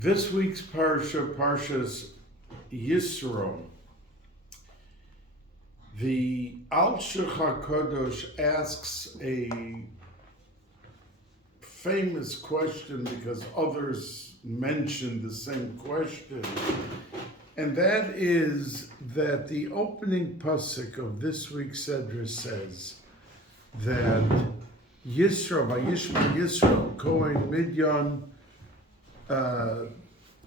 This week's Parshas Yisro. The Alshich HaKadosh asks a famous question because others mentioned the same question, and that is that the opening pasuk of this week's Sedra says that Yisro, Vayishma Yisro, Kohen Midyan,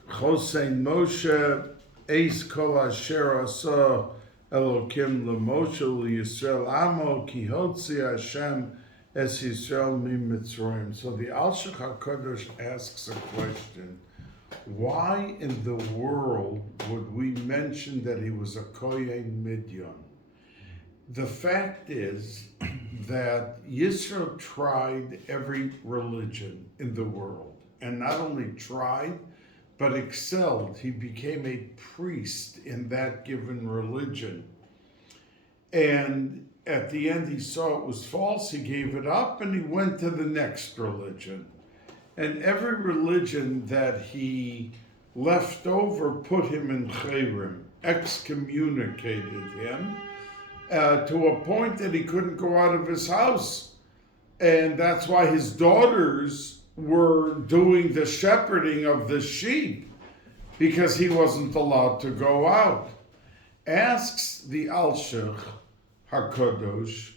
Chosein Moshe, Eis Kol Asher Asa Elokim LeMoshe LeYisrael Amo Ki Hotzi Hashem Es Yisrael MiMitzrayim. So the Alshich HaKadosh asks a question: why in the world would we mention that he was a Kohen Midyan? The fact is that Yisro tried every religion in the world, and not only tried, but excelled. He became a priest in that given religion. And at the end, he saw it was false, he gave it up, and he went to the next religion. And every religion that he left over put him in chayrim, excommunicated him, to a point that he couldn't go out of his house. And that's why his daughters were doing the shepherding of the sheep, because he wasn't allowed to go out. Asks the Alshich HaKadosh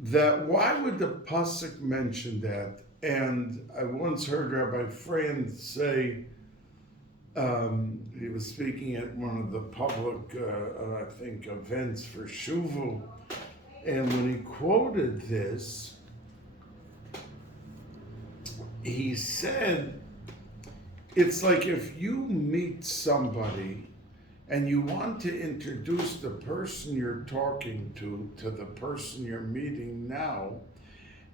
that why would the pasuk mention that? And I once heard Rabbi Friend say, he was speaking at one of the public, I think, events for Shuvu, and when he quoted this, he said, it's like if you meet somebody and you want to introduce the person you're talking to the person you're meeting now,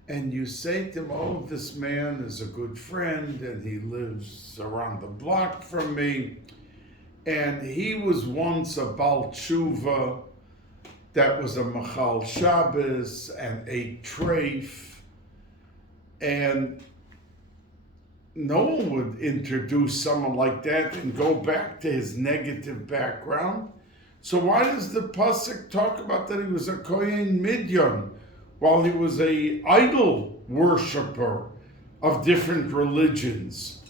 and you say to him, oh, this man is a good friend and he lives around the block from me, and he was once a Baal Tshuva that was a Machal Shabbos and ate treif, and no one would introduce someone like that and go back to his negative background. So why does the pasuk talk about that he was a Kohen Midyan while he was a idol worshiper of different religions?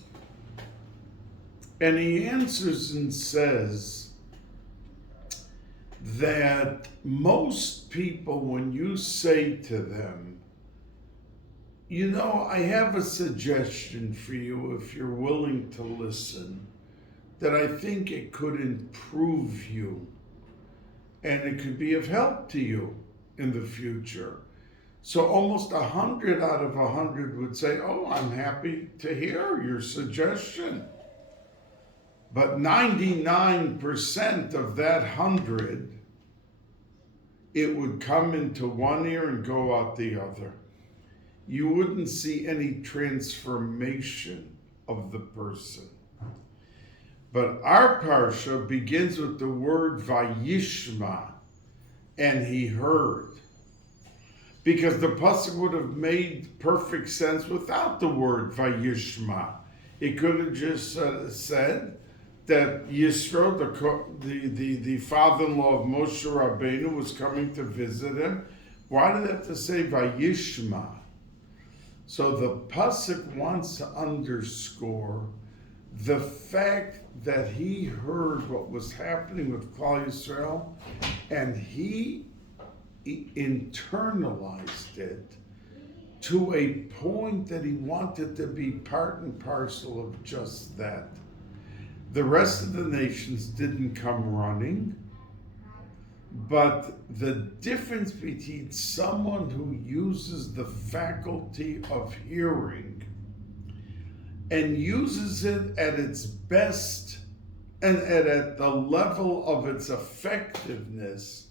And he answers and says that most people, when you say to them, you know, I have a suggestion for you if you're willing to listen, that I think it could improve you and it could be of help to you in the future. So almost 100 out of 100 would say, oh, I'm happy to hear your suggestion. But 99% of that 100, it would come into one ear and go out the other. You wouldn't see any transformation of the person. But our parsha begins with the word Vayishma, and he heard. Because the pasuk would have made perfect sense without the word Vayishma. It could have just said that Yisro, the father-in-law of Moshe Rabbeinu, was coming to visit him. Why did it have to say Vayishma? So the pasuk wants to underscore the fact that he heard what was happening with Klal Yisrael, and he internalized it to a point that he wanted to be part and parcel of just that. The rest of the nations didn't come running, but the difference between someone who uses the faculty of hearing and uses it at its best and at the level of its effectiveness,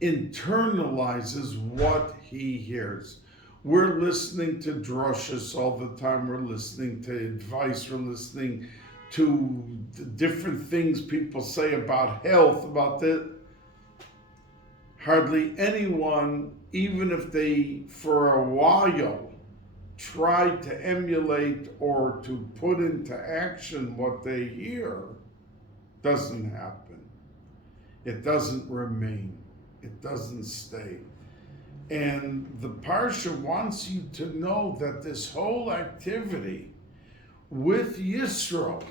internalizes what he hears. We're listening to drushes all the time. We're listening to advice. We're listening to the different things people say about health, about that. Hardly anyone, even if they, for a while, try to emulate or to put into action what they hear, doesn't happen. It doesn't remain. It doesn't stay. And the Parsha wants you to know that this whole activity with Yisro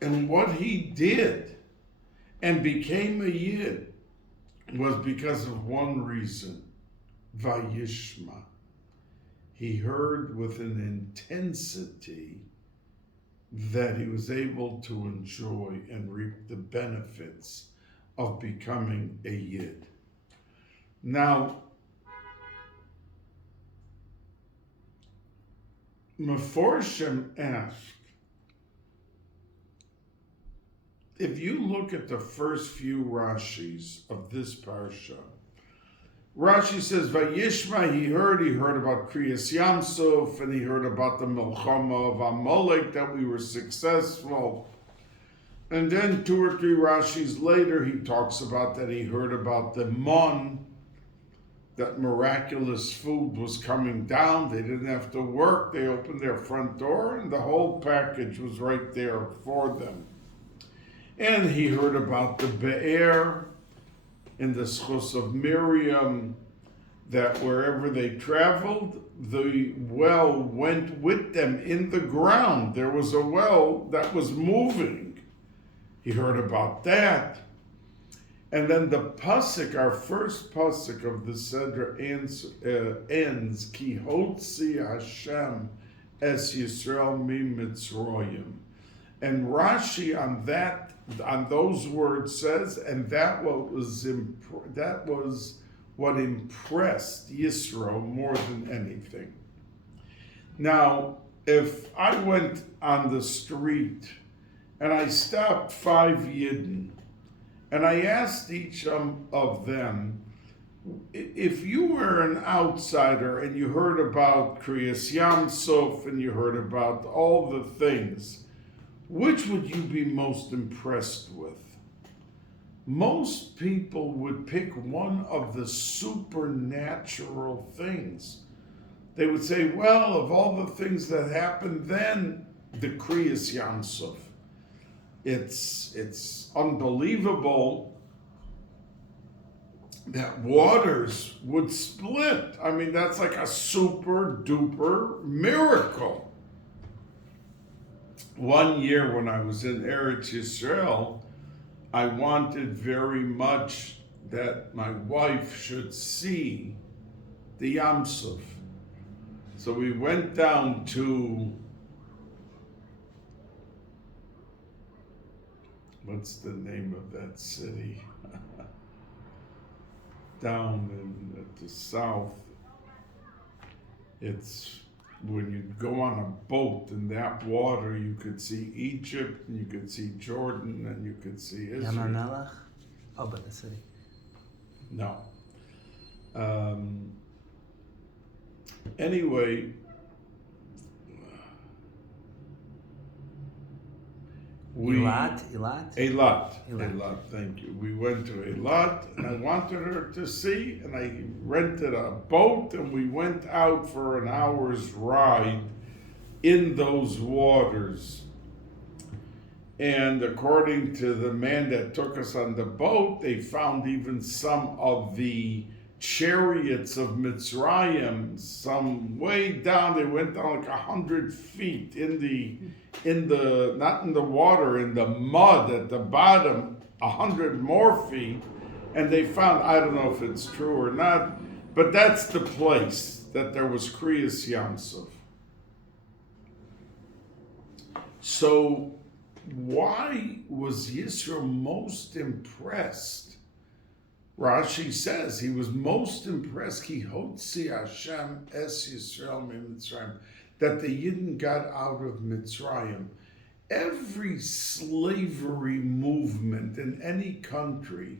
and what he did and became a Yid was because of one reason, Vayishma. He heard with an intensity that he was able to enjoy and reap the benefits of becoming a Yid. Now, Meforshim asked, if you look at the first few Rashis of this parsha, Rashi says, Vayishma, he heard about Kriyas Yamsuf, and he heard about the Milchama of Amalek, that we were successful. And then 2 or 3 Rashis later, he talks about that he heard about the Mon, that miraculous food was coming down. They didn't have to work. They opened their front door, and the whole package was right there for them. And he heard about the Be'er, in the schus of Miriam, that wherever they traveled, the well went with them in the ground. There was a well that was moving. He heard about that. And then the pasuk, our first pasuk of the Seder ends, Ki hotzi Hashem es Yisrael mi Mitzrayim. And Rashi on those words says, and that was what impressed Yisro more than anything. Now, if I went on the street and I stopped 5 Yidden and I asked each of them, if you were an outsider and you heard about Kriyas Yamsuf and you heard about all the things, which would you be most impressed with? Most people would pick one of the supernatural things. They would say, well, of all the things that happened then, the Kriyas Yamsuf. It's unbelievable that waters would split. I mean, that's like a super duper miracle. One year when I was in Eretz Yisrael, I wanted very much that my wife should see the Yam Suf. So we went down to, what's the name of that city? Down in the south. It's when you go on a boat in that water, you could see Egypt, and you could see Jordan, and you could see Israel. Yamamelech? Oh, but the city. No. Anyway, Eilat, thank you. We went to Eilat, and I wanted her to see, and I rented a boat, and we went out for an hour's ride in those waters. And according to the man that took us on the boat, they found even some of the chariots of Mitzrayim, some way down. They went down like 100 feet in the not in the water, in the mud at the bottom, 100 more feet, and they found, I don't know if it's true or not, but that's the place that there was Kriyas Yamsuf. So why was Yisro most impressed? Rashi says he was most impressed, Ki hotzi Hashem es Yisrael mi Mitzrayim, that the Yidden got out of Mitzrayim. Every slavery movement in any country,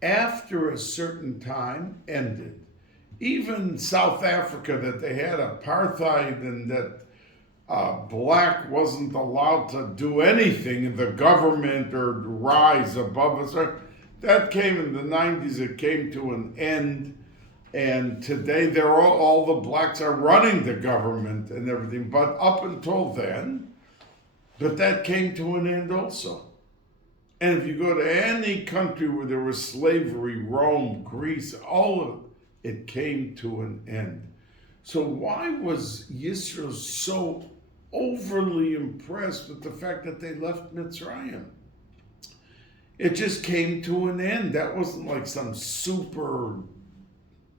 after a certain time, ended. Even South Africa, that they had apartheid and that black wasn't allowed to do anything in the government or rise above us. That came in the 90s, it came to an end. And today they're all the blacks are running the government and everything. But up until then, but that came to an end also. And if you go to any country where there was slavery, Rome, Greece, all of it came to an end. So why was Yisro so overly impressed with the fact that they left Mitzrayim? It just came to an end. That wasn't like some super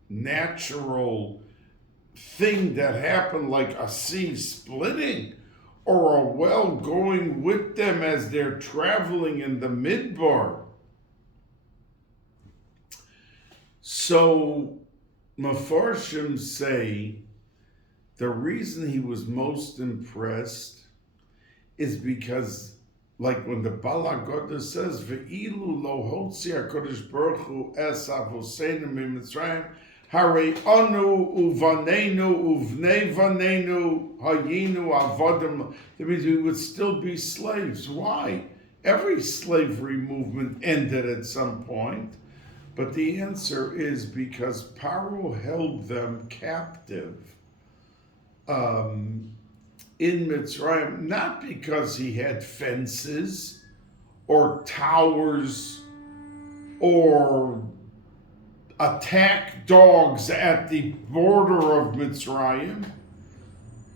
natural thing that happened, like a sea splitting or a well going with them as they're traveling in the midbar. So Mefarshim say the reason he was most impressed is because, like when the Balagoda says, "Ve'ilu lo hotzi HaKadosh Baruch Hu es avoseinu miMitzrayim, harei anu uvanenu uvnei vanenu hayinu avodim." That means we would still be slaves. Why? Every slavery movement ended at some point. But the answer is because Paro held them captive in Mitzrayim, not because he had fences or towers or attack dogs at the border of Mitzrayim.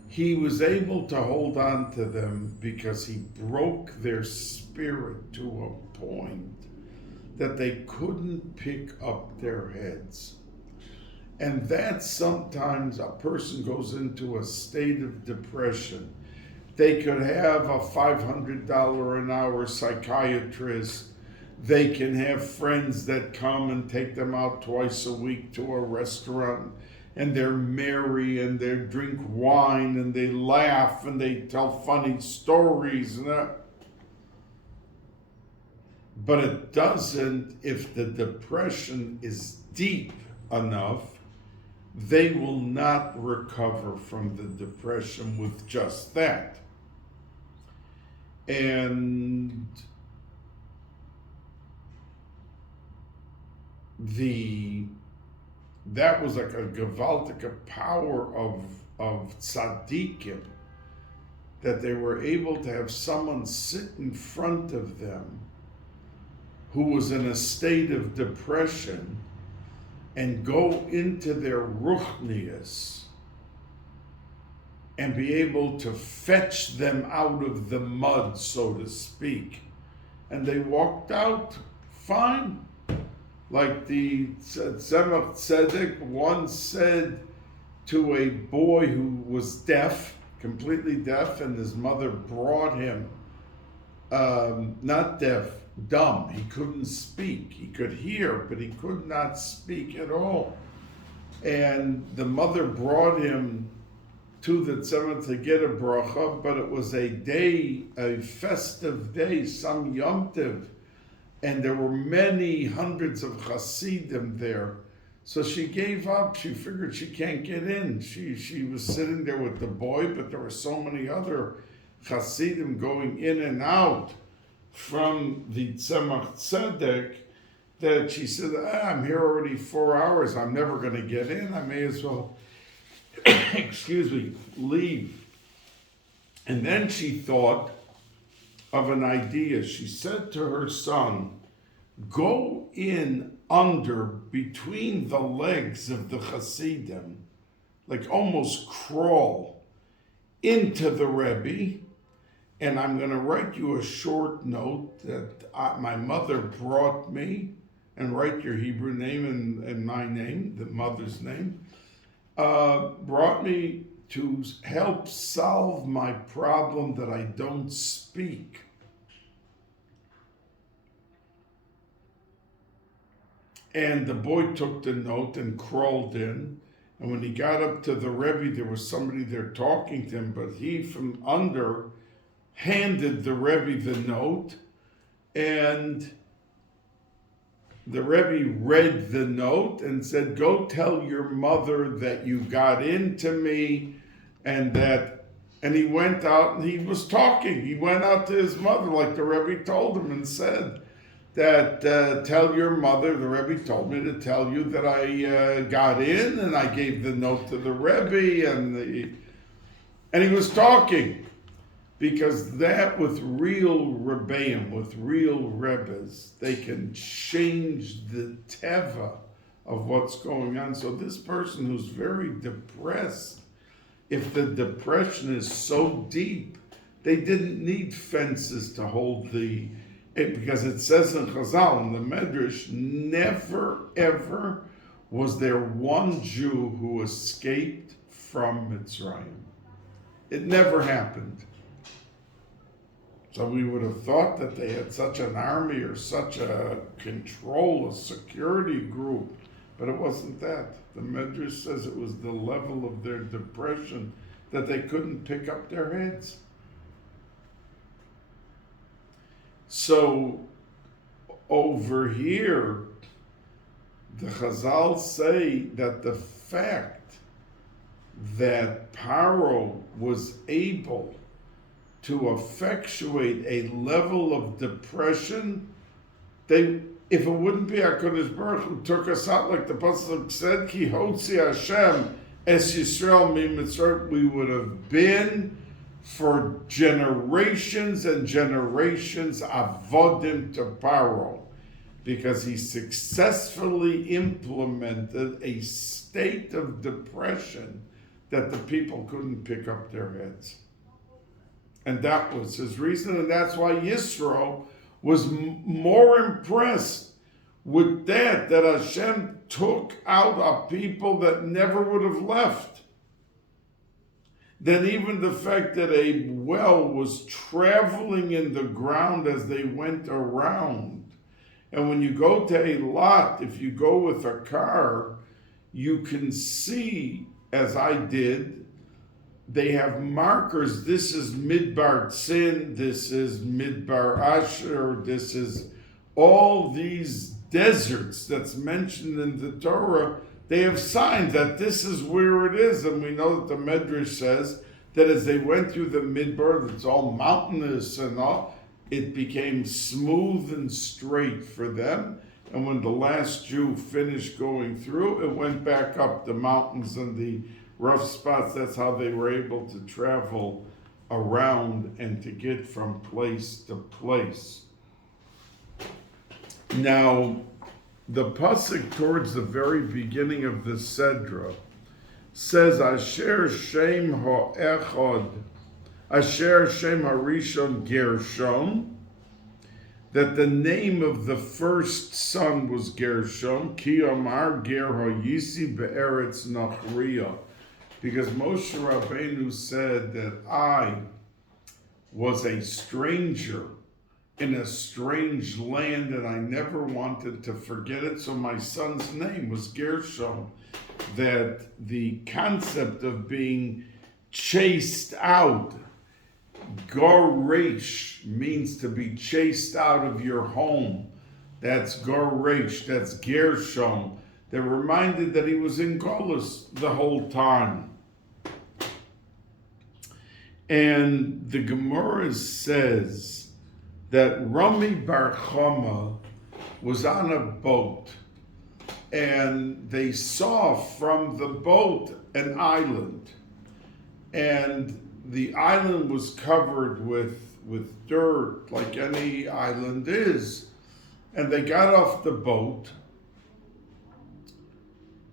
He was able to hold on to them because he broke their spirit to a point that they couldn't pick up their heads. And that sometimes a person goes into a state of depression. They could have a $500 an hour psychiatrist. They can have friends that come and take them out twice a week to a restaurant, and they're merry and they drink wine and they laugh and they tell funny stories and that. But it doesn't, if the depression is deep enough, they will not recover from the depression with just that. And that was like a gewaltige power of tzaddikim, that they were able to have someone sit in front of them who was in a state of depression and go into their ruchnius and be able to fetch them out of the mud, so to speak. And they walked out fine. Like the Tzemach Tzedek once said to a boy who was deaf, completely deaf, and his mother brought him, not deaf, dumb. He couldn't speak. He could hear, but he could not speak at all. And the mother brought him to the tzemach to get a bracha, but it was a day, a festive day, some Yom Tov, and there were many hundreds of Hasidim there. So she gave up. She figured she can't get in. She was sitting there with the boy, but there were so many other Hasidim going in and out from the Tzemach Tzedek that she said, I'm here already 4 hours. I'm never going to get in. I may as well, leave. And then she thought of an idea. She said to her son, go in under between the legs of the Hasidim, like almost crawl into the Rebbe, and I'm going to write you a short note that my mother brought me, and write your Hebrew name and my name, the mother's name, brought me to help solve my problem that I don't speak. And the boy took the note and crawled in. And when he got up to the Rebbe, there was somebody there talking to him, but he from under handed the Rebbe the note, and the Rebbe read the note and said, go tell your mother that you got into me, and he went out and he was talking. He went out to his mother like the Rebbe told him and said that tell your mother, the Rebbe told me to tell you that I got in and I gave the note to the Rebbe and he was talking. Because that with real Rebbeim, with real Rebbes, they can change the teva of what's going on. So this person who's very depressed, if the depression is so deep, they didn't need fences to hold because it says in Chazal, in the Medrash, never ever was there one Jew who escaped from Mitzrayim. It never happened. So we would have thought that they had such an army or such a control, a security group, but it wasn't that. The Medrash says it was the level of their depression that they couldn't pick up their heads. So over here, the Chazal say that the fact that Paro was able to effectuate a level of depression, if it wouldn't be HaKadosh Baruch who took us out, like the Pasuk said, Ki hotzi Hashem es Yisrael mi Mitzrayim, we would have been for generations and generations avodim to Paro, because he successfully implemented a state of depression that the people couldn't pick up their heads. And that was his reason, and that's why Yisro was more impressed with that Hashem took out a people that never would have left, than even the fact that a well was traveling in the ground as they went around. And when you go to Eilat, if you go with a car, you can see, as I did, they have markers. This is Midbar Tzin, this is Midbar Asher, this is all these deserts that's mentioned in the Torah. They have signs that this is where it is. And we know that the Medrash says that as they went through the Midbar, it's all mountainous and all, it became smooth and straight for them. And when the last Jew finished going through, it went back up the mountains and the rough spots. That's how they were able to travel around and to get from place to place. Now, the pasuk towards the very beginning of the Sedra says, Asher Shem Ha'echad, Asher Shem Harishon Gershon, that the name of the first son was Gershon, Ki Amar Ger HaYisi Be'eretz Nachriya, because Moshe Rabbeinu said that I was a stranger in a strange land and I never wanted to forget it, so my son's name was Gershon. That the concept of being chased out, Goresh, means to be chased out of your home. That's Goresh, that's Gershon. They're reminded that he was in Golus the whole time. And the Gemara says that Rami Bar Chama was on a boat, and they saw from the boat an island, and the island was covered with dirt like any island is. And they got off the boat,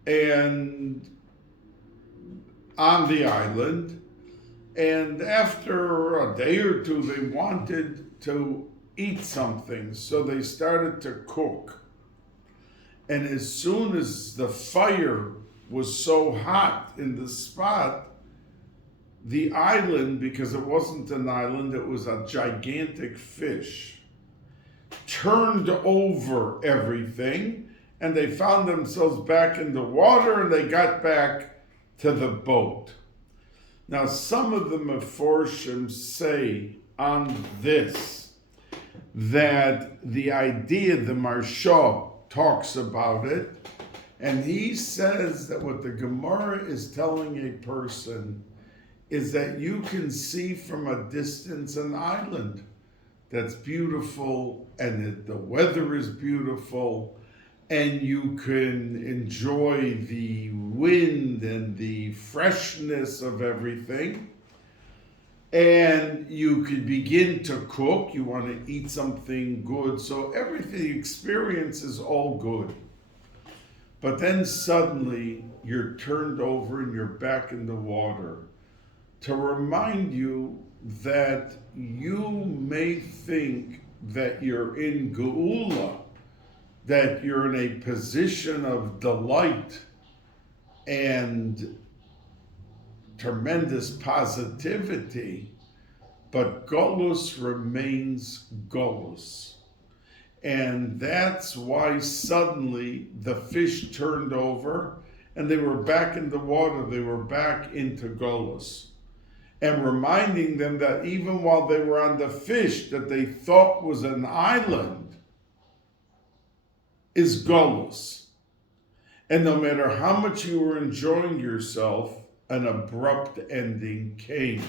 and on the island, and after a day or two they wanted to eat something, so they started to cook. And as soon as the fire was so hot in the spot, the island, because it wasn't an island, it was a gigantic fish, turned over everything, and they found themselves back in the water, and they got back to the boat. Now, some of the Meforshim say on this that the idea, the Marsha talks about it, and he says that what the Gemara is telling a person is that you can see from a distance an island, that's beautiful, and the weather is beautiful, and you can enjoy the wind and the freshness of everything. And you could begin to cook. You want to eat something good. So everything you experience is all good. But then suddenly you're turned over and you're back in the water to remind you that you may think that you're in Geula, that you're in a position of delight and tremendous positivity, but Golus remains Golus. And that's why suddenly the fish turned over and they were back in the water, they were back into Golus. And reminding them that even while they were on the fish that they thought was an island is Golus. And no matter how much you were enjoying yourself, an abrupt ending came.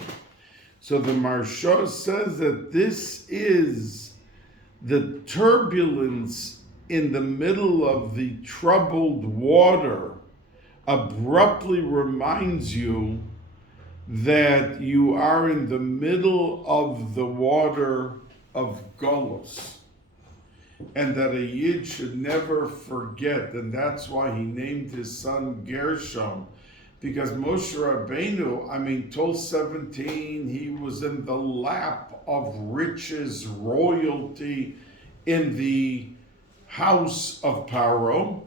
So the Maharsha says that this is the turbulence in the middle of the troubled water abruptly reminds you that you are in the middle of the water of Golus. And that a Yid should never forget, and that's why he named his son Gershom, because Moshe Rabbeinu, till 17, he was in the lap of riches, royalty, in the house of Paro.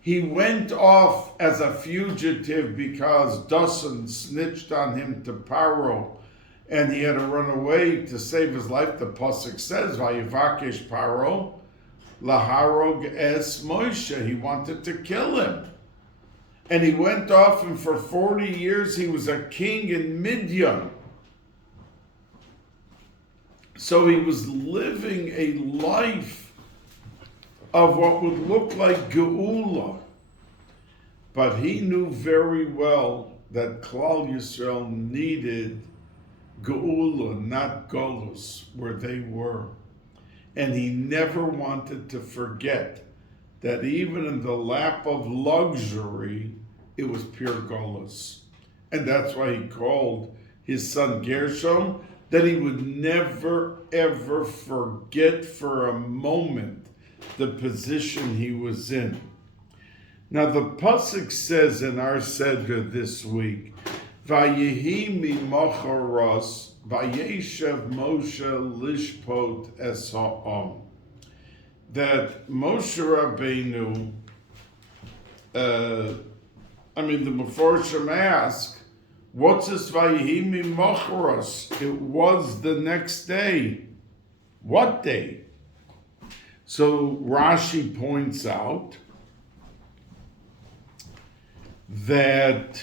He went off as a fugitive because Dasan snitched on him to Paro, and he had to run away to save his life. The pasuk says, "Vayivakesh Paro laharog es Moshe." He wanted to kill him. And he went off, and for 40 years he was a king in Midian. So he was living a life of what would look like Geula. But he knew very well that Klal Yisrael needed Geula, not Golus, where they were. And he never wanted to forget that even in the lap of luxury, it was pure Golus. And that's why he called his son Gershom, that he would never, ever forget for a moment the position he was in. Now the pasuk says in our Seder this week, Vayehi mimocharos, Vayeshev Moshe lishpot es ha'am, that Moshe Rabbeinu, the Meforshim ask, what's this Vayehi mimocharos? It was the next day. What day? So Rashi points out that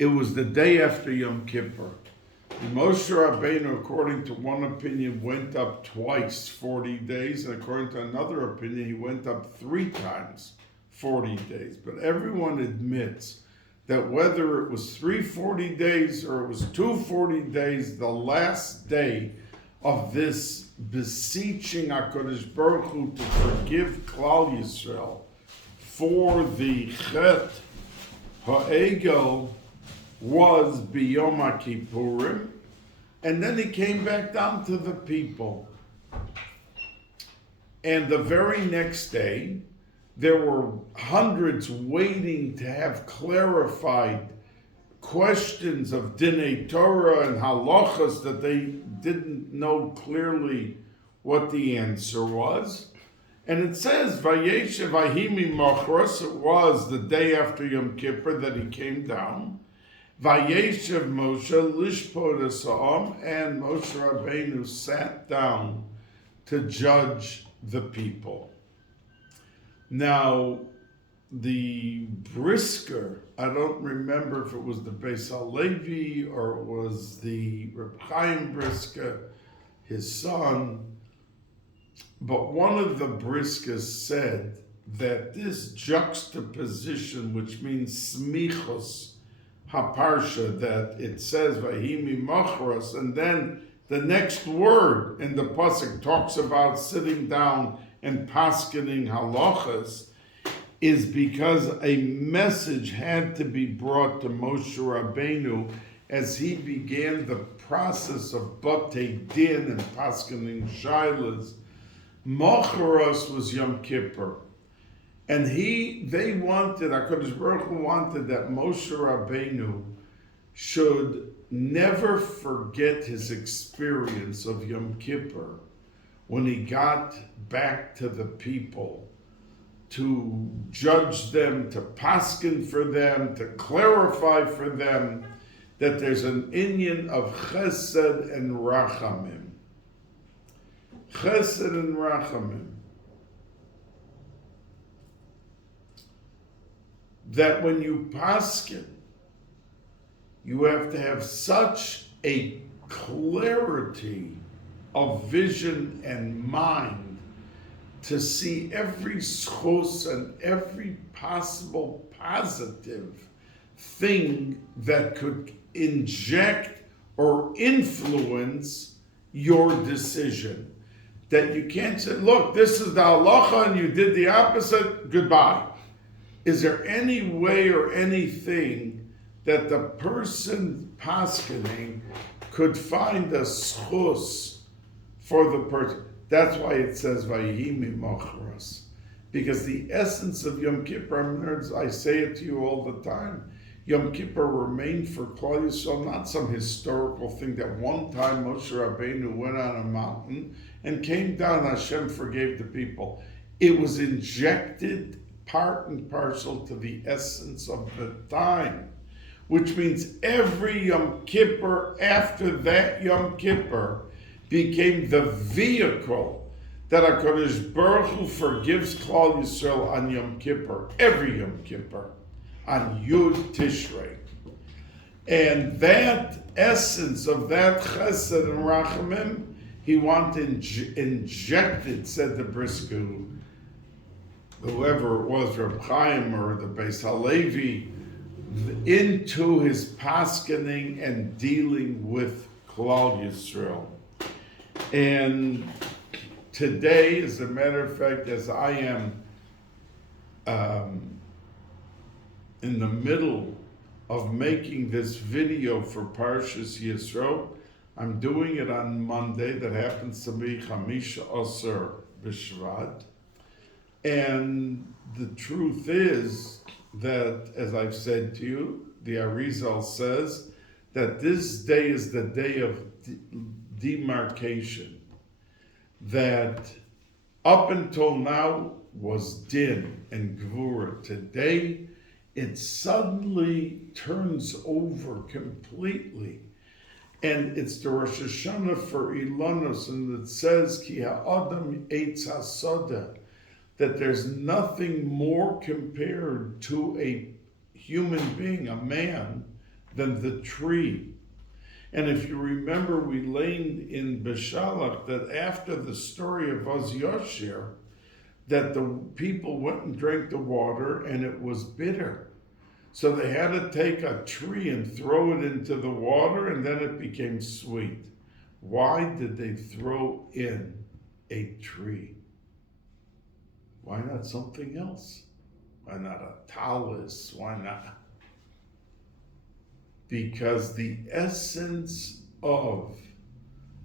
it was the day after Yom Kippur. Moshe Rabbeinu, according to one opinion, went up twice, 40 days, and according to another opinion, he went up 3 times, 40 days. But everyone admits that whether it was 340 days or it was 240 days, the last day of this beseeching HaKadosh Baruch Hu to forgive Klal Yisrael for the Chet HaEgel was B'Yom HaKippurim, and then he came back down to the people. And the very next day, there were hundreds waiting to have clarified questions of Dinei Torah and halachas that they didn't know clearly what the answer was. And it says, Vayeshev Vayimi Machros, it was the day after Yom Kippur that he came down. Vayeshev Moshe Lishpot Esa'am, and Moshe Rabbeinu sat down to judge the people. Now, the brisker, I don't remember if it was the Bais Halevi or it was the Reb Chaim Brisker, his son, but one of the briskers said that this juxtaposition, which means smichos haparsha, that it says vahimi machros, and then the next word in the pasuk talks about sitting down and paskening halachas, is because a message had to be brought to Moshe Rabbeinu as he began the process of Batei Din and paskening shaylas. Mocharos was Yom Kippur. And they wanted, HaKadosh Baruch Hu wanted that Moshe Rabbeinu should never forget his experience of Yom Kippur when he got back to the people to judge them, to paskin for them, to clarify for them that there's an inyan of chesed and rachamim. Chesed and rachamim. That when you paskin, you have to have such a clarity of vision and mind to see every schos and every possible positive thing that could inject or influence your decision. That you can't say, look, this is the halacha and you did the opposite, goodbye. Is there any way or anything that the person paskening could find a schus for the person? That's why it says Vayihimi Mochros. Because the essence of Yom Kippur, I say it to you all the time, Yom Kippur remained for Klal Yisrael not some historical thing that one time Moshe Rabbeinu went on a mountain and came down, Hashem forgave the people. It was injected part and parcel to the essence of the time, which means every Yom Kippur after that Yom Kippur became the vehicle that HaKadosh Baruch Hu forgives Klal Yisrael on Yom Kippur, every Yom Kippur, on Yud Tishrei. And that essence of that chesed and rachamim, he wanted injected, said the Briscoe, whoever it was, Reb Chaim or the Beis Halevi, into his paskening and dealing with Klal Yisrael. And today, as a matter of fact, as I am in the middle of making this video for Parshas Yisro, I'm doing it on Monday, that happens to be Chamisha Asar B'Shvat. And the truth is that, as I've said to you, the Arizal says that this day is the day of demarcation. That up until now was Din and Gvura. Today, it suddenly turns over completely. And it's the Rosh Hashanah for Ilanos, and it says, Ki ha'adam eitz hasoda, that there's nothing more compared to a human being, a man, than the tree. And if you remember, we learned in Beshalach that after the story of Bais Yaakov, that the people went and drank the water and it was bitter. So they had to take a tree and throw it into the water, and then it became sweet. Why did they throw in a tree? Why not something else? Why not a talus? Why not? Because the essence of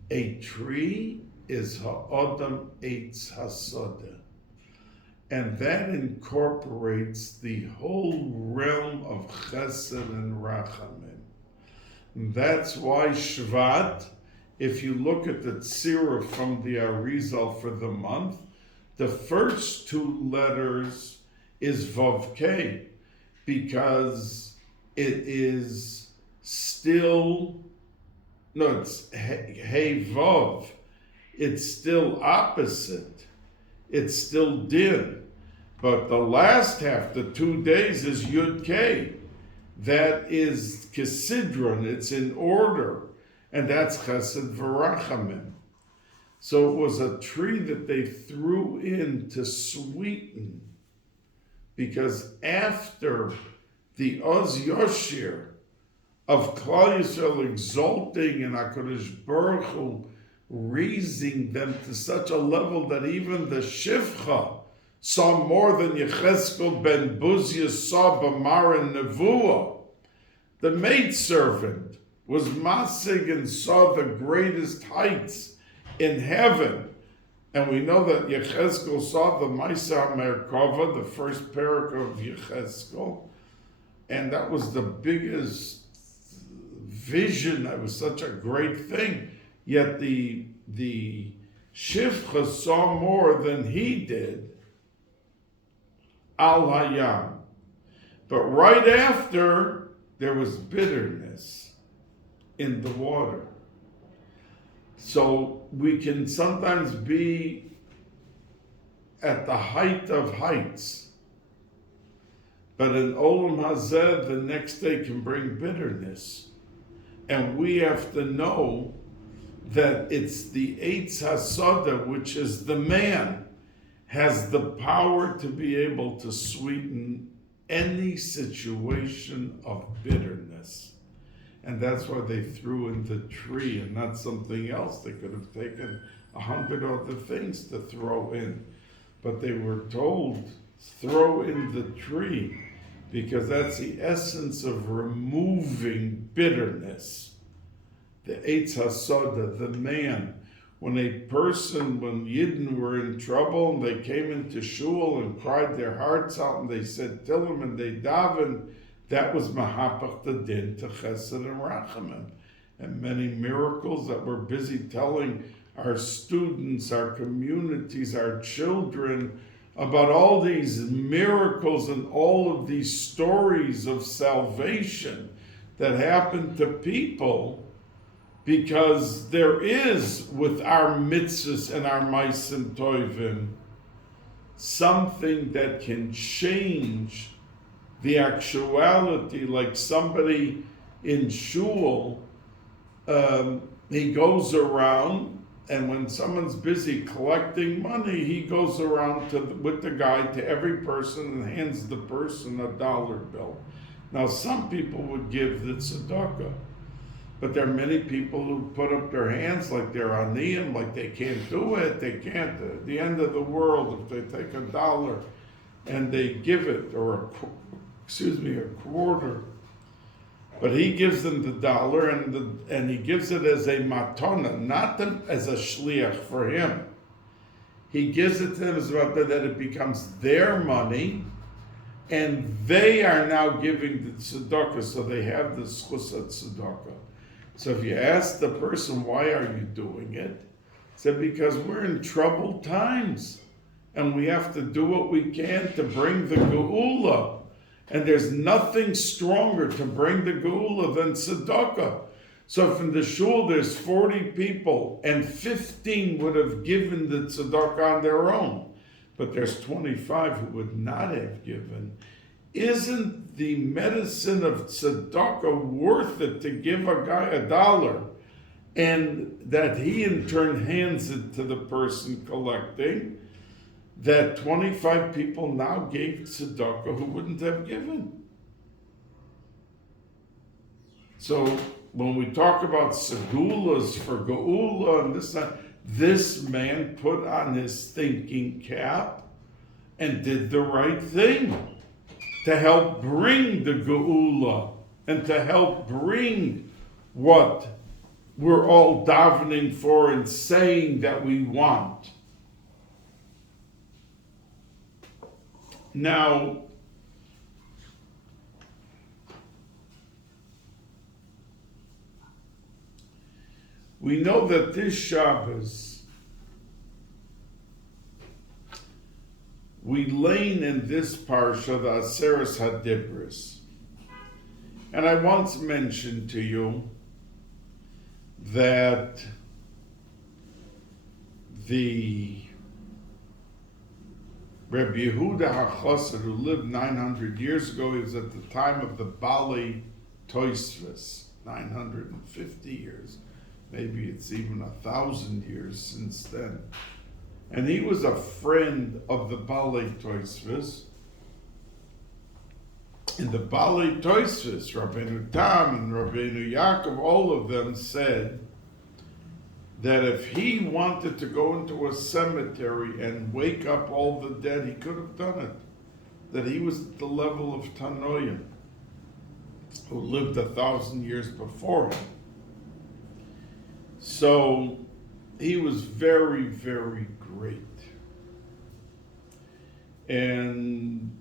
a tree is ha'adam eitz hasoda. And that incorporates the whole realm of chesed and rachamim. And that's why Shvat, if you look at the tzira from the Arizal for the month, the first two letters is Vav K, because it is still, no, it's Hey Vav. It's still opposite. It's still Din. But the last half, the 2 days, is Yud K. That is Kesidron. It's in order. And that's Chesed V'Rachamim. So it was a tree that they threw in to sweeten. Because after the Oz Yoshir of Klal Yisrael exalting and HaKadosh Baruch Hu raising them to such a level that even the Shifcha saw more than Yechezkel ben Buzia saw B'mar and Nevuah. The maidservant was Masig and saw the greatest heights in heaven. And we know that Yechezkel saw the Maisa Merkava, the first parak of Yechezkel, and that was the biggest vision. That was such a great thing. Yet the Shifcha saw more than he did. Al Hayam. But right after, there was bitterness in the water. So we can sometimes be at the height of heights, but in Olam Hazeh, the next day can bring bitterness. And we have to know that it's the Eitz HaSoda, which is the man, has the power to be able to sweeten any situation of bitterness. And that's why they threw in the tree and not something else. They could have taken 100 other things to throw in. But they were told, throw in the tree, because that's the essence of removing bitterness. The Eitz HaSoda, the man. When Yidden were in trouble and they came into shul and cried their hearts out and they said Tillim and they davened, that was Mahapach the Din to Chesed and Rachamim. And many miracles that we're busy telling our students, our communities, our children about all these miracles and all of these stories of salvation that happen to people, because there is, with our mitzvahs and our maisim tovim, something that can change the actuality. Like somebody in shul, he goes around, and when someone's busy collecting money, he goes around with the guy to every person and hands the person a dollar bill. Now, some people would give the tzedakah, but there are many people who put up their hands like they're aniyim, like they can't do it. They can't. At the end of the world, if they take $1 and they give it, or a quarter, but he gives them the dollar, and he gives it as a matana, not as a shliach for him. He gives it to them as well, that it becomes their money, and they are now giving the tzedakah, so they have the schus at tzedakah. So if you ask the person, why are you doing it? Said, because we're in troubled times, and we have to do what we can to bring the geula. And there's nothing stronger to bring the geula than tzedakah. So if in the shul there's 40 people, and 15 would have given the tzedakah on their own, but there's 25 who would not have given, isn't the medicine of tzedakah worth it to give a guy $1, and that he in turn hands it to the person collecting, that 25 people now gave tzedakah who wouldn't have given? So when we talk about segulas for geula and this man put on his thinking cap and did the right thing to help bring the geula and to help bring what we're all davening for and saying that we want. Now, we know that this Shabbos, we lean in this parsha, the Aseres HaDibros. And I once mentioned to you that the Rabbi Yehuda HaChassid, who lived 900 years ago, he was at the time of the Bali Toisves, 950 years. Maybe it's even 1,000 years since then. And he was a friend of the Bali Toisves. in the Bali Toisvis, Rabbeinu Tam and Rabbeinu Yaakov, all of them said that if he wanted to go into a cemetery and wake up all the dead, he could have done it. That he was at the level of Tanoim, who lived 1,000 years before him. So he was very, very great. And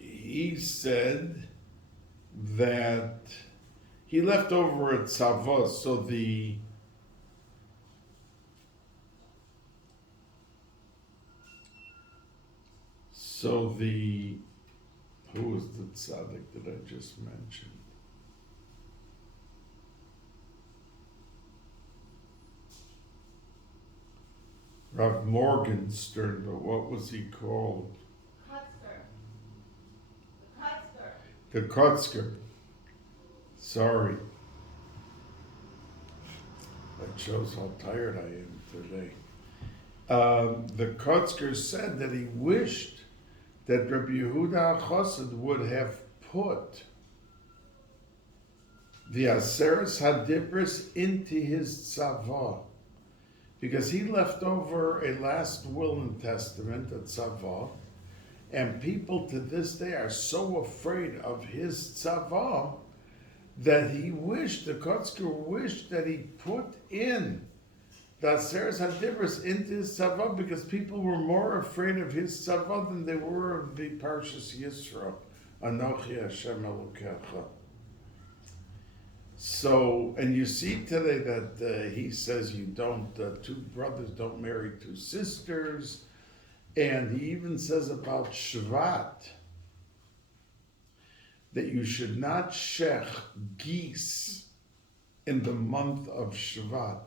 he said that he left over at Sava, so the who was the tzaddik that I just mentioned? Rav Morgenstern, but what was he called? The Kotzker. Sorry. That shows how tired I am today. The Kotzker said that he wished that Rabbi Yehuda Chassid would have put the Aseres Hadibris into his tzava, because he left over a last will and testament at tzava, and people to this day are so afraid of his tzava that he wished, the Kotzker wished that he put in the Aseres Hadibris into his tzava, because people were more afraid of his tzava than they were of the Parshas Yisro, Anochi Hashem Elokecha. So, and you see today that he says you don't, two brothers don't marry two sisters, and he even says about Shvat that you should not shech geese in the month of Shvat.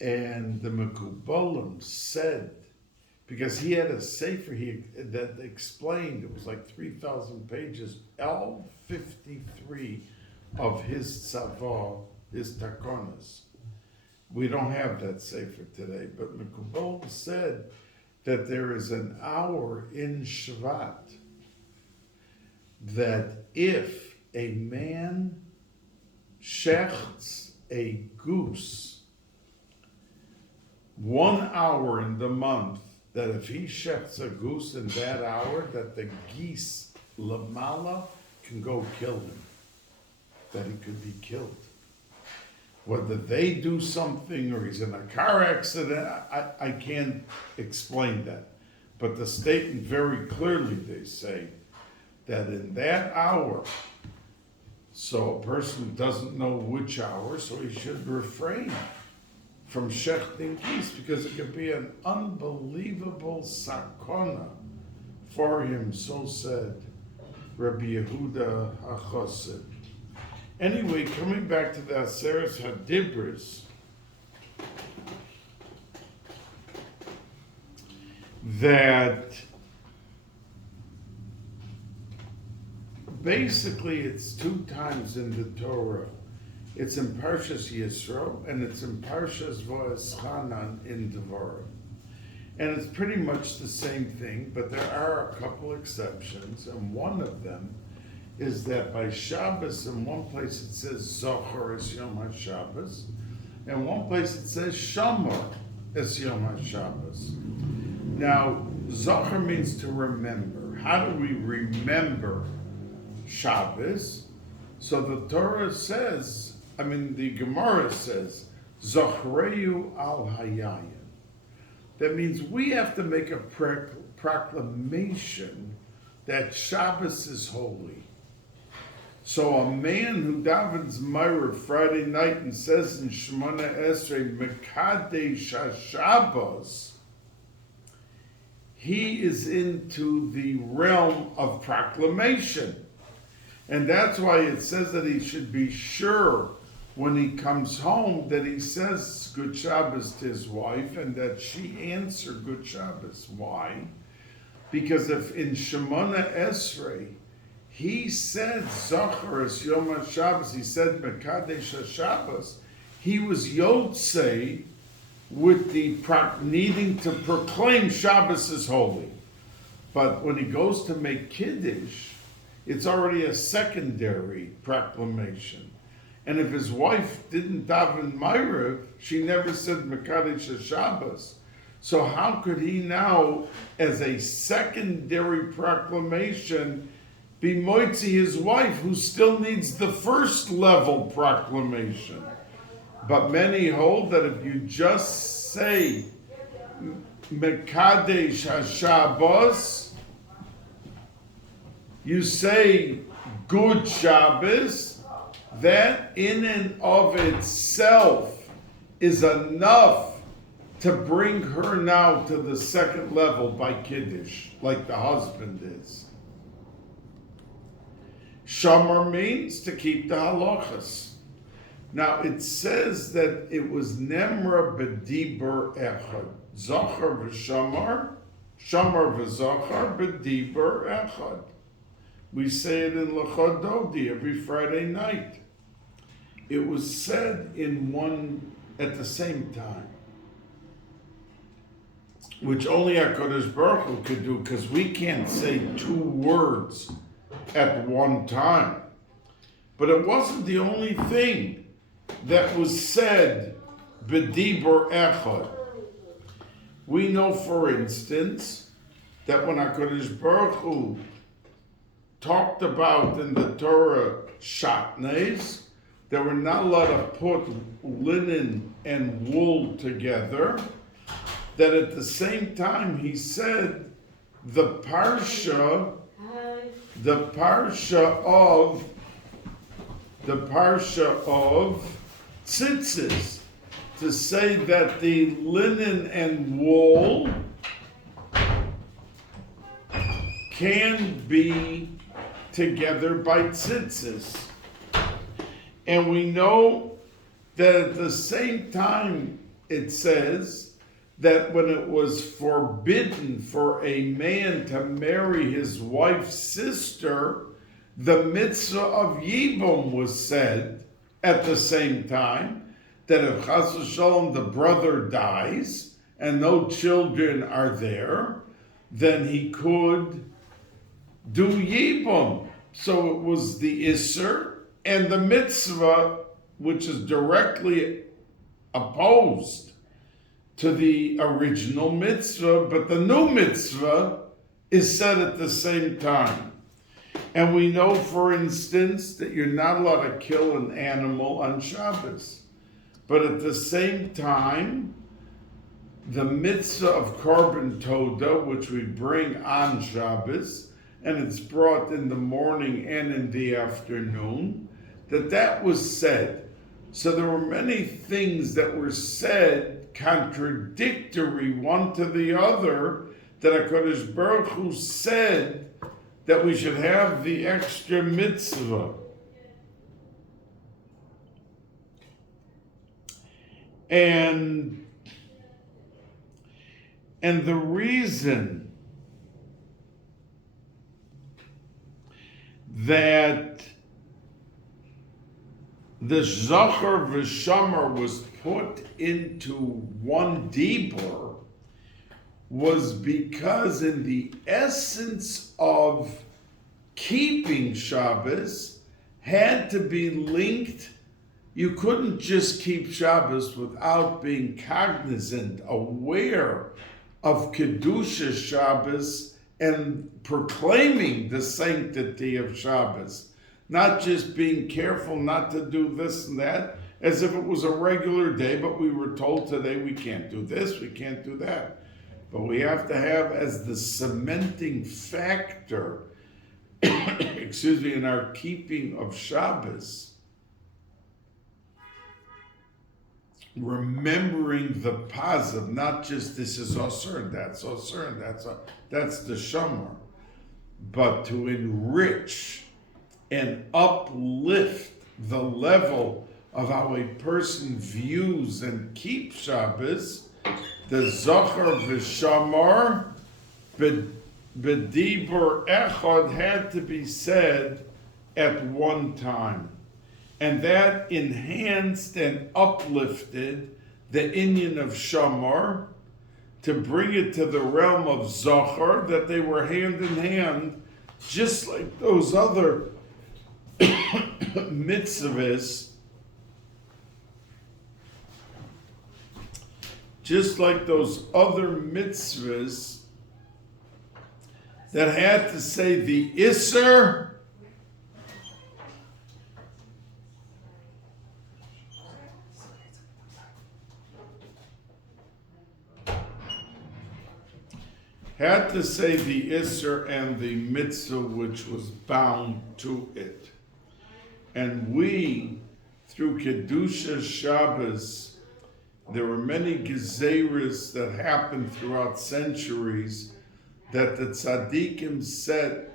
And the Mekubalim said, because he had a sefer that explained, it was like 3,000 pages, L53 of his tzava, his takonas. We don't have that sefer today, but Mekubalim said that there is an hour in Shvat that if a man shechts a goose 1 hour in the month, that if he shechts a goose in that hour, that the geese lamala can go kill him, that he could be killed. Whether they do something or he's in a car accident, I can't explain that. But the statement very clearly, they say, that in that hour, so a person doesn't know which hour, so he should refrain from shechting geese, because it could be an unbelievable sakona for him, so said Rabbi Yehuda HaChassid. Anyway, coming back to the Aseres Hadibris, that basically it's 2 times in the Torah. It's in Parshas Yisro, and it's in Parshas Va'eschanan in Devarim. And it's pretty much the same thing, but there are a couple exceptions, and one of them is that by Shabbos, in one place it says Zochar es Yom HaShabbos, and one place it says Shamar es Yom HaShabbos. Now, Zochar means to remember. How do we remember Shabbos? So the Torah says, the Gemara says, Zochreu al Hayayim. That means we have to make a proclamation that Shabbos is holy. So a man who davens myriad Friday night and says in Shemona Esrei, Mekadesh HaShabbos, he is into the realm of proclamation. And that's why it says that he should be sure when he comes home that he says Good Shabbos to his wife, and that she answer Good Shabbos. Why? Because if in Shemona Esrei he said Zachar es Yom HaShabbos, he said Mekadesh HaShabbos, he was Yotzei with the needing to proclaim Shabbos is holy. But when he goes to make Kiddush, it's already a secondary proclamation. And if his wife didn't daven myriad, she never said Mekadesh Shabbos. So how could he now, as a secondary proclamation, be moitzi his wife, who still needs the first level proclamation? But many hold that if you just say Mekadesh HaShabbos, you say good Shabbos, that in and of itself is enough to bring her now to the second level by Kiddush, like the husband is. Shamar means to keep the halachas. Now it says that it was Nemra b'dibur echad. Zachar v'shamar, shamar v'zachar b'dibur echad. We say it in L'chad Dodi every Friday night. It was said in one at the same time, which only HaKadosh Baruch Hu could do, because we can't say two words at one time. But it wasn't the only thing that was said b'dibur echad. We know, for instance, that when HaKadosh Baruch Hu talked about in the Torah shatnez, that we're not allowed to put linen and wool together, that at the same time he said the parsha of tzitzis, to say that the linen and wool can be together by tzitzis. And we know that at the same time it says that when it was forbidden for a man to marry his wife's sister, the mitzvah of Yibum was said at the same time, that if Chas v'Shalom the brother dies and no children are there, then he could do Yibum. So it was the Isser and the mitzvah, which is directly opposed to the original mitzvah, but the new mitzvah is said at the same time. And we know, for instance, that you're not allowed to kill an animal on Shabbos. But at the same time, the mitzvah of korban toda, which we bring on Shabbos, and it's brought in the morning and in the afternoon, that was said. So there were many things that were said contradictory one to the other, that HaKadosh Baruch Hu said that we should have the extra mitzvah. And the reason that the Zachar v'Shamar was put into one dibur was because in the essence of keeping Shabbos had to be linked. You couldn't just keep Shabbos without being cognizant, aware of Kedusha Shabbos and proclaiming the sanctity of Shabbos. Not just being careful not to do this and that, as if it was a regular day, but we were told today we can't do this, we can't do that. But we have to have as the cementing factor, in our keeping of Shabbos, remembering the positive, not just this is osir and that's osir and that's the shamar, but to enrich and uplift the level of how a person views and keeps Shabbos. The Zachar v'Shamar b'dibur echad had to be said at one time. And that enhanced and uplifted the inyan of Shamar, to bring it to the realm of Zohar, that they were hand in hand, just like those other mitzvahs, that had to say the Isser and the mitzvah which was bound to it. And we, through Kedusha Shabbos, there were many gezeres that happened throughout centuries that the tzaddikim said,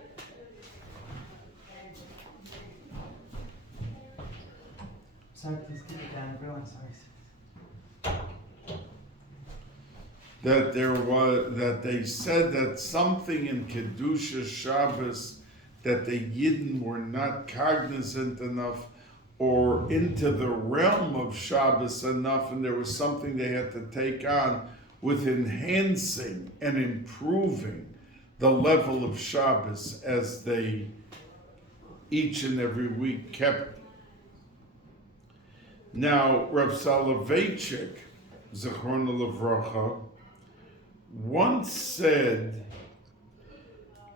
Sorry, please keep it down, everyone. Sorry. that they said that something in Kedusha Shabbos that the Yidden were not cognizant enough or into the realm of Shabbos enough, and there was something they had to take on with enhancing and improving the level of Shabbos as they each and every week kept. Now, Rav Soloveitchik, Zechrono Livracha, once said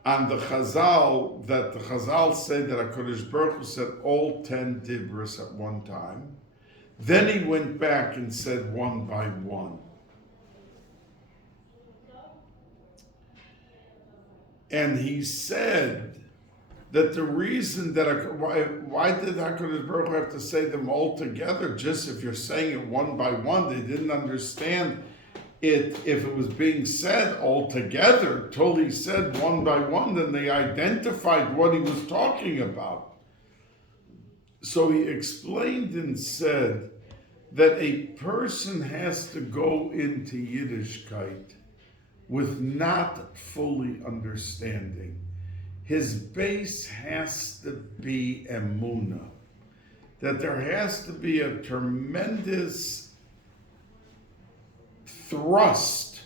on the Chazal, that the Chazal said that HaKadosh Baruch Hu said all 10 dibros at one time. Then he went back and said one by one. And he said that the reason that, why did HaKadosh Baruch Hu have to say them all together? Just if you're saying it one by one, they didn't understand it. If it was being said all together, till he said one by one, then they identified what he was talking about. So he explained and said that a person has to go into Yiddishkeit with not fully understanding. His base has to be emunah, that there has to be a tremendous thrust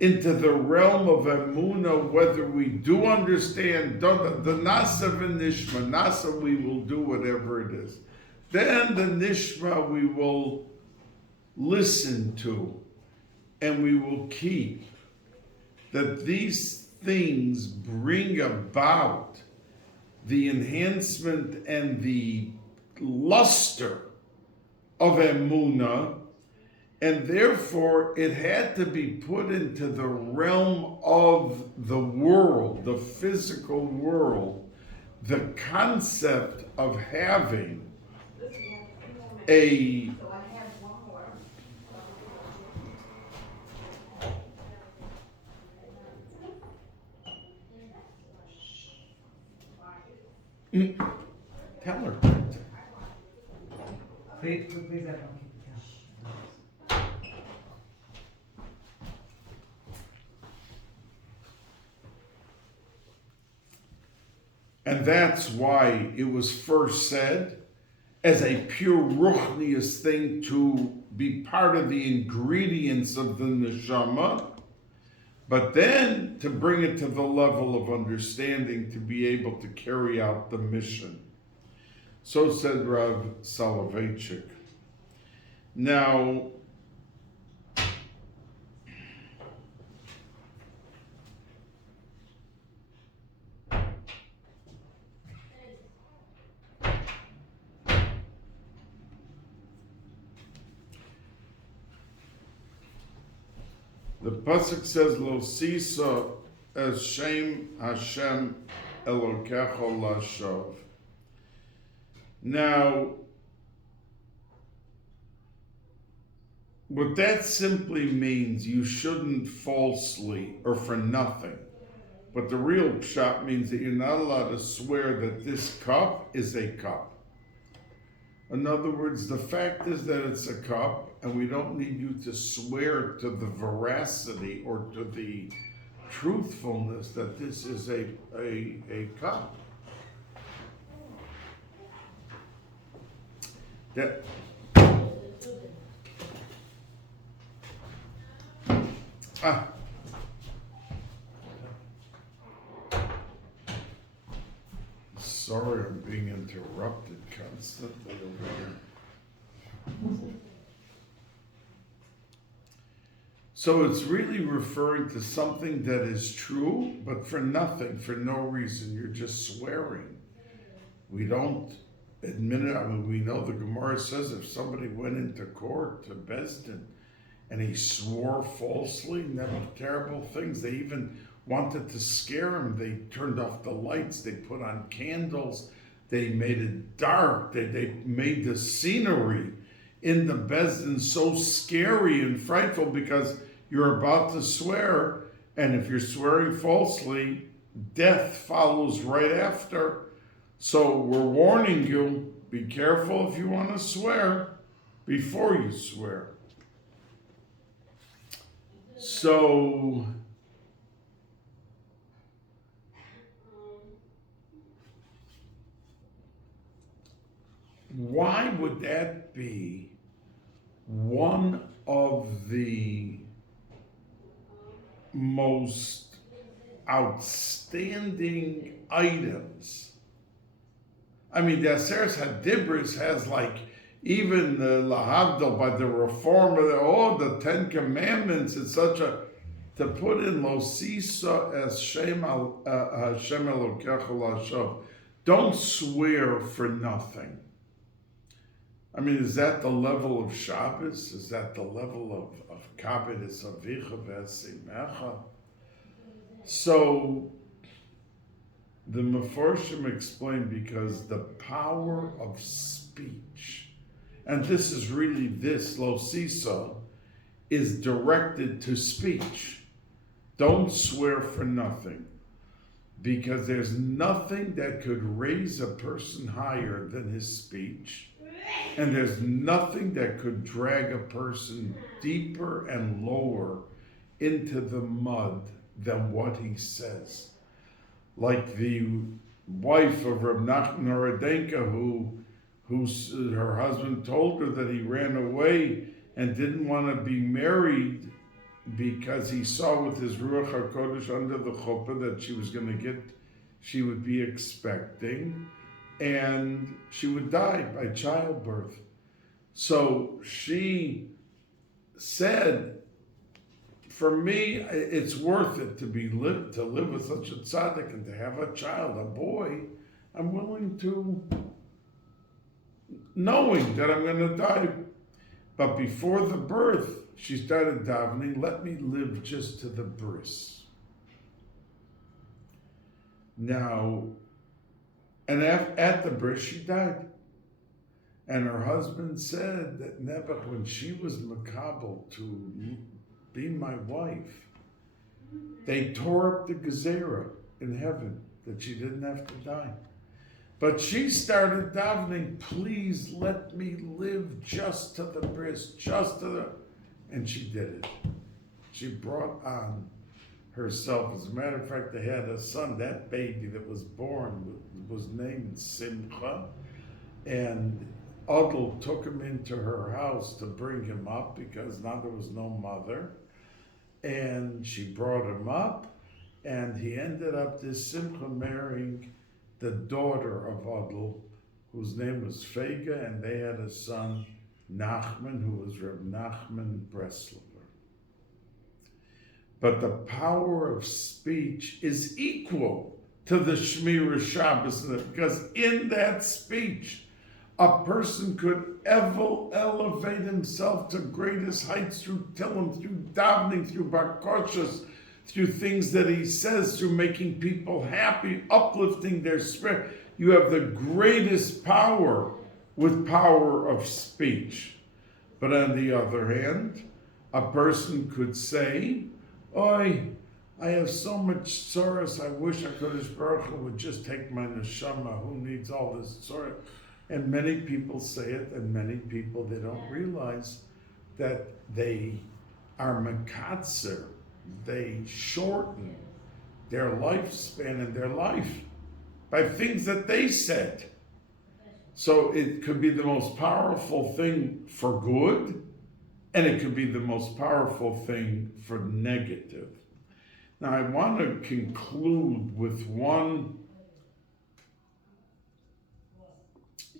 into the realm of emunah, whether we do understand the nasa v'nishma, nasa we will do whatever it is. Then the nishma we will listen to and we will keep. That these things bring about the enhancement and the luster of emunah, and therefore it had to be put into the realm of the world, the physical world, the concept of having a tell her. Please, don't keep it down. And that's why it was first said as a pure ruchnius thing to be part of the ingredients of the neshama, but then to bring it to the level of understanding to be able to carry out the mission. So said Rav Soloveitchik. Now, the pasuk says, "Lo sisa es shem Hashem Elokecha lashov." Now, what that simply means, you shouldn't falsely or for nothing. But the real pshat means that you're not allowed to swear that this cup is a cup. In other words, the fact is that it's a cup, and we don't need you to swear to the veracity or to the truthfulness that this is a cup. Ah. Sorry, I'm being interrupted constantly over here. So it's really referring to something that is true, but for nothing, for no reason. You're just swearing. We don't admit it. I mean, we know the Gemara says if somebody went into court to Beis Din and he swore falsely, and there were terrible things. They even wanted to scare him. They turned off the lights. They put on candles. They made it dark. They made the scenery in the Beis Din so scary and frightful because you're about to swear, and if you're swearing falsely, death follows right after. So we're warning you, be careful if you want to swear before you swear. So why would that be one of the most outstanding items? I mean, the Aseret HaDibros has like even the Lahavdil by the reform of the 10 Commandments. It's such a, to put in Lo Sisa as Hashem Elokecha L'Hashav. Don't swear for nothing. I mean, is that the level of Shabbos? Is that the level of Kabed es Avicha v'Esimecha? So the Meforshim explain because the power of speech, and this is really this, Lo Sisa, is directed to speech. Don't swear for nothing, because there's nothing that could raise a person higher than his speech, and there's nothing that could drag a person deeper and lower into the mud than what he says. Like the wife of Reb Nachman Horodenka, who her husband told her that he ran away and didn't want to be married because he saw with his Ruach HaKodesh under the chuppah that she would be expecting, and she would die by childbirth. So she said, for me, it's worth it to live with such a tzaddik and to have a child, a boy. I'm willing to, knowing that I'm going to die. But before the birth, she started davening, let me live just to the bris. Now, and at the bris, she died. And her husband said that never, when she was makabel to be my wife, they tore up the gezerah in heaven that she didn't have to die. But she started davening, please let me live just to the bris, and she did it. She brought on herself. As a matter of fact, they had a son. That baby that was born was named Simcha, and Adel took him into her house to bring him up because now there was no mother. And she brought him up, and he ended up, this Simcha, marrying the daughter of Adel, whose name was Fega, and they had a son, Nachman, who was Reb Nachman Breslover. But the power of speech is equal to the Shmira Shabbos, because in that speech, a person could elevate himself to greatest heights through Tillim, through davening, through Barkoshas, through things that he says, through making people happy, uplifting their spirit. You have the greatest power with power of speech. But on the other hand, a person could say, "Oi, I have so much sorrows, I wish HaKadosh Baruch Hu would just take my neshama. Who needs all this sorrow?" And many people say it, and many people, they don't realize that they are mekatzer. They shorten their lifespan and their life by things that they said. So it could be the most powerful thing for good, and it could be the most powerful thing for negative. Now I want to conclude with one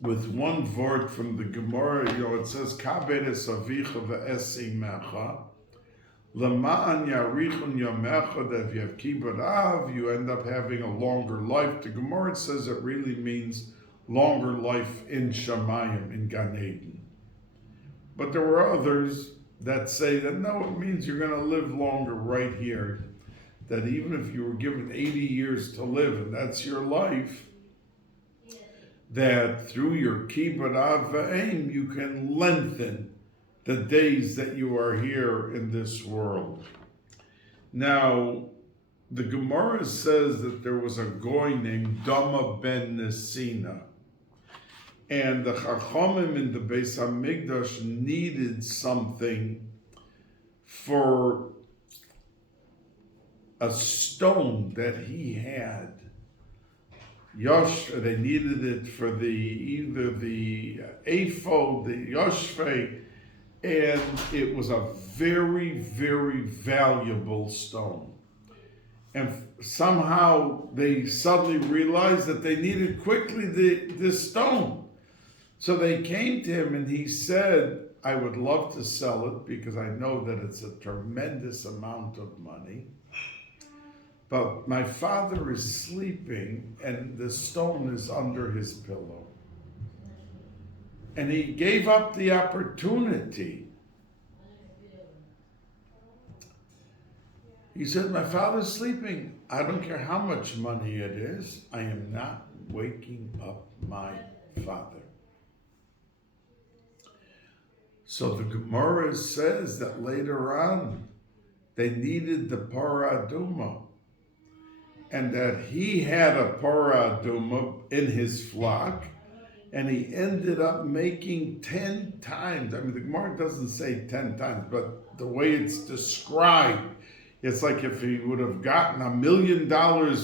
word from the Gemara. It says, Kabedes avicha ve'esimecha, Lama'an yarichun yamecha, that if you have kibbud av, you end up having a longer life. The Gemara says it really means longer life in Shamayim, in Gan Eden. But there were others that say that no, it means you're going to live longer right here. That even if you were given 80 years to live, and that's your life, that through your kibbud av v'aim, you can lengthen the days that you are here in this world. Now, the Gemara says that there was a guy named Dama ben Nesina, and the Chachamim in the Bais Hamikdash needed something for a stone that he had. They needed it for either the ephod, the yoshvei, and it was a very, very valuable stone. And somehow they suddenly realized that they needed quickly this stone. So they came to him and he said, I would love to sell it because I know that it's a tremendous amount of money. But my father is sleeping and the stone is under his pillow. And he gave up the opportunity. He said, my father's sleeping. I don't care how much money it is. I am not waking up my father. So the Gemara says that later on, they needed the parah aduma, and that he had a parah aduma in his flock, and he ended up making 10 times. I mean, the Gemara doesn't say 10 times, but the way it's described, it's like if he would have gotten $1 million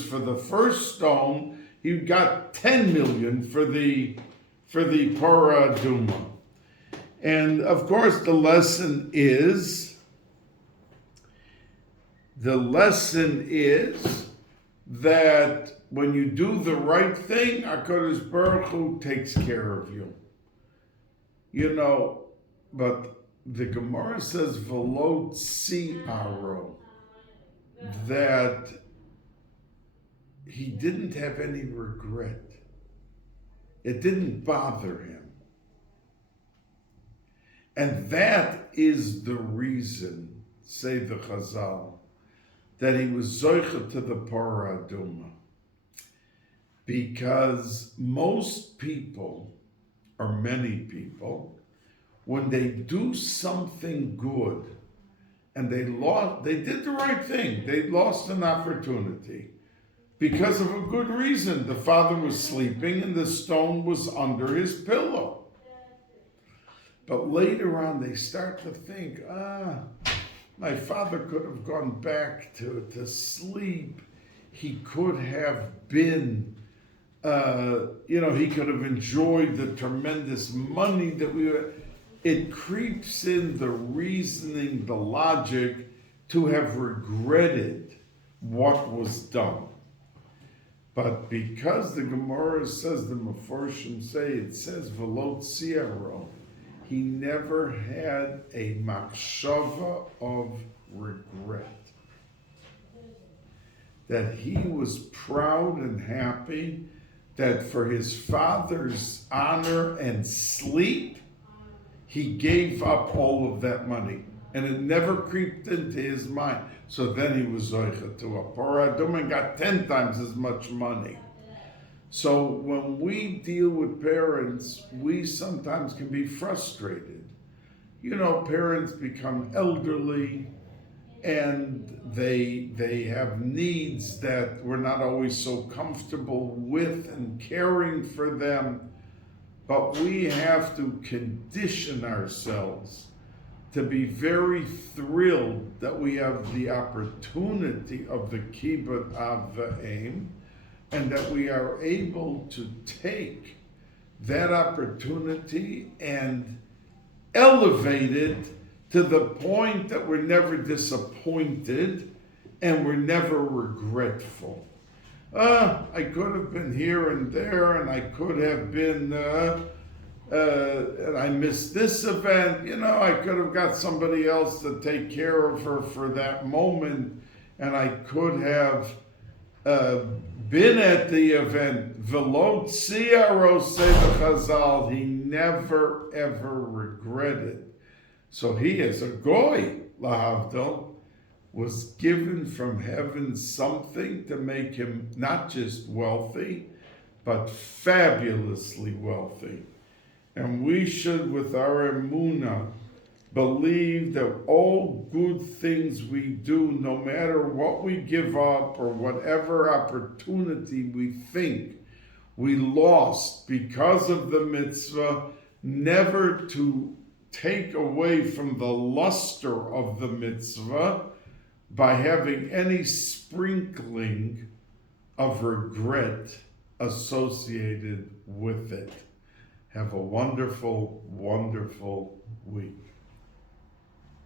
for the first stone, he got 10 million for the parah aduma. And of course, the lesson is that when you do the right thing, HaKadosh Baruch Hu takes care of you. But the Gemara says, V'lo tsi'aro, that he didn't have any regret. It didn't bother him. And that is the reason, say the Chazal, that he was zoicha to the parah aduma. Because most people, or many people, when they do something good, and they did the right thing, they lost an opportunity. Because of a good reason. The father was sleeping and the stone was under his pillow. But later on, they start to think, my father could have gone back to sleep. He could have been, he could have enjoyed the tremendous money that we were. It creeps in the reasoning, the logic, to have regretted what was done. But because the Gemara says, the Meforshim say, it says, V'lo tsi'aro, he never had a machshava of regret. That he was proud and happy that for his father's honor and sleep, he gave up all of that money. And it never creeped into his mind. So then he was zoicha to a parah aduma and got 10 times as much money. So when we deal with parents, we sometimes can be frustrated. Parents become elderly and they have needs that we're not always so comfortable with and caring for them. But we have to condition ourselves to be very thrilled that we have the opportunity of the kibbud av v'aim, and that we are able to take that opportunity and elevate it to the point that we're never disappointed and we're never regretful. I could have been here and there, and I could have been, and I missed this event. I could have got somebody else to take care of her for that moment, and I could have been at the event. Velot Siaro say the Chazal, he never ever regretted. So he, as a goy, lahavdil, was given from heaven something to make him not just wealthy, but fabulously wealthy. And we should, with our emunah, believe that all good things we do, no matter what we give up or whatever opportunity we think we lost because of the mitzvah, never to take away from the luster of the mitzvah by having any sprinkling of regret associated with it. Have a wonderful, wonderful week.